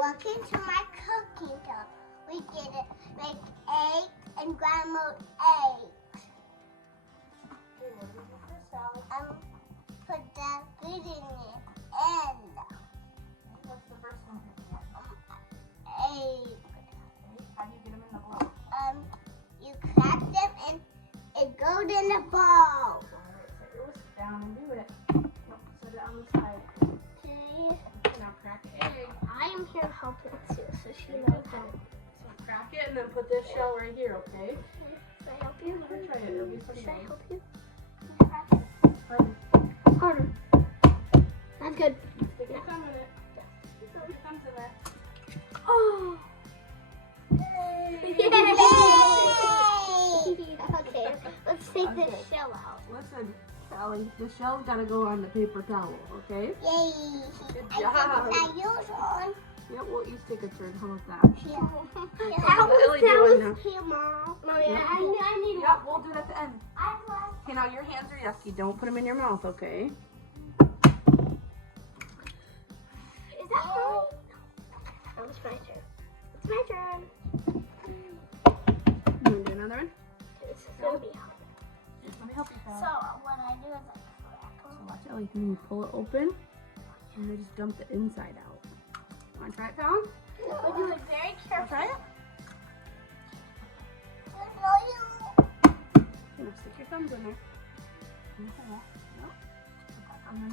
Welcome to my cooking show. We get to make eggs and scrambled eggs. Okay, what do we do first, Fallon? Put the food in it and What's the first one? egg. Okay, how do you get them in the bowl? You crack them and it goes in the bowl. Alright, set your whisk down and do it. Nope, set it on the side. Okay. Now crack the egg. I am here helping too, so she knows how to. So crack it and then put this shell right here, okay? Should I help you? Let her try it. It'll be pretty Should I good. help you? Harder. Harder. That's good. Stick your thumb in it. Stick your thumbs in there. Oh. Yay! Okay, let's take this Okay. shell out. Listen, Fallon, the shell's gotta go on the paper towel, okay? Yay! Good I job. think use one. Yep, we'll each take a turn. How about that? That was here, Mom. Oh, yeah, Yep. I need Yep, we'll do it at the end. one. Okay, now your hands are yucky. Don't put them in your mouth, okay? Is that mine? That was my turn. It's my turn. You want to do another one? This is gonna be hard. Let me help you, So Fallon. what I do is I So watch it, like, you pull it open, and then just dump the inside out. Want to try it, Fallon? We'll do it very Want to carefully. try it? No, You know, stick your thumbs in there. In the hole. Nope. Put that thumb in.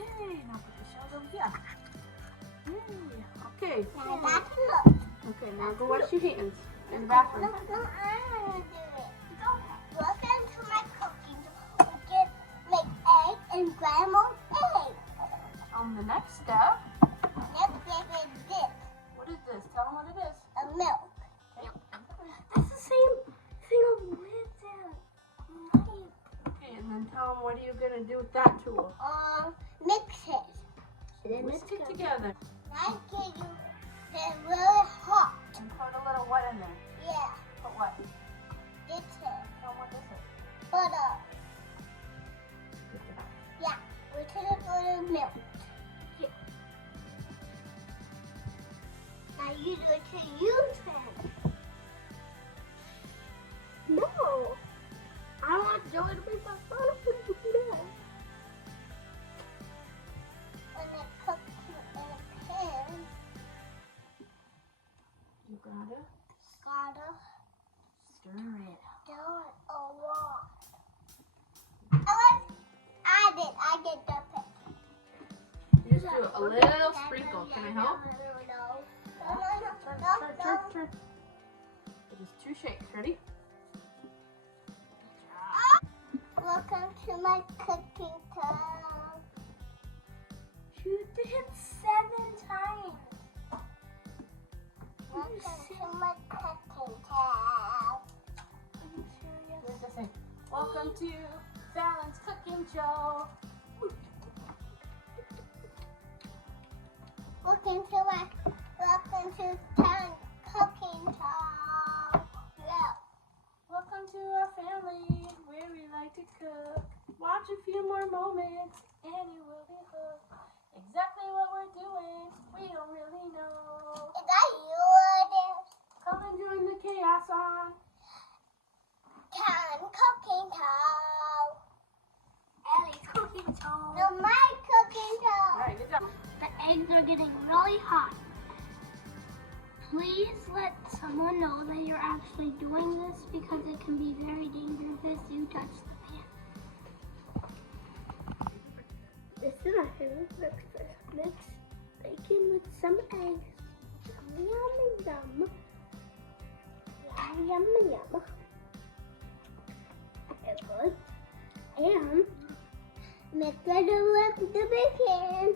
Yay! Now put the shells over here. Yay! Okay. Now that's look. Okay, now go wash your hands in the bathroom. No, I want to do it. Go. Welcome to my cooking. We get make egg and scrambled eggs. On the next step, Next step is this, what is this? Tell them what it is. a milk. Okay. That's the same thing with the knife. Okay, and then tell them what are you gonna do with that tool? Mix it. Whisk it together I get you they're really hot. and put a little what in there? Yeah. Put what? This is Tell them what this is. butter. Good job. Yeah. We should have put milk. Now you do it to you then. No. I want Joey to make my fun of you. When it cooks in a pan, You gotta gotta stir it. do it a lot. I get the pick. You just do a little sprinkle. Can I help? Turn. It is 2 shakes. Ready? Welcome to my cooking time. You did it 7 times. Welcome to my cooking time. Are you serious? What does it say? Welcome to Fallon's cooking show. Welcome to town cooking time. Yeah. Welcome to our family where we like to cook. Watch a few more moments and you will be hooked. Exactly what we're doing, we don't really know. Is that yours? Come and join the chaos on. Town cooking time. Ellie's cooking time. No, my cooking time. Alright, good job. The eggs are getting really hot. Please let someone know that you're actually doing this because it can be very dangerous if you touch the pan. This is our favorite breakfast. Mix bacon with some eggs. Yum, yum. Yum, yum, yum. It's good. And mix it with the bacon.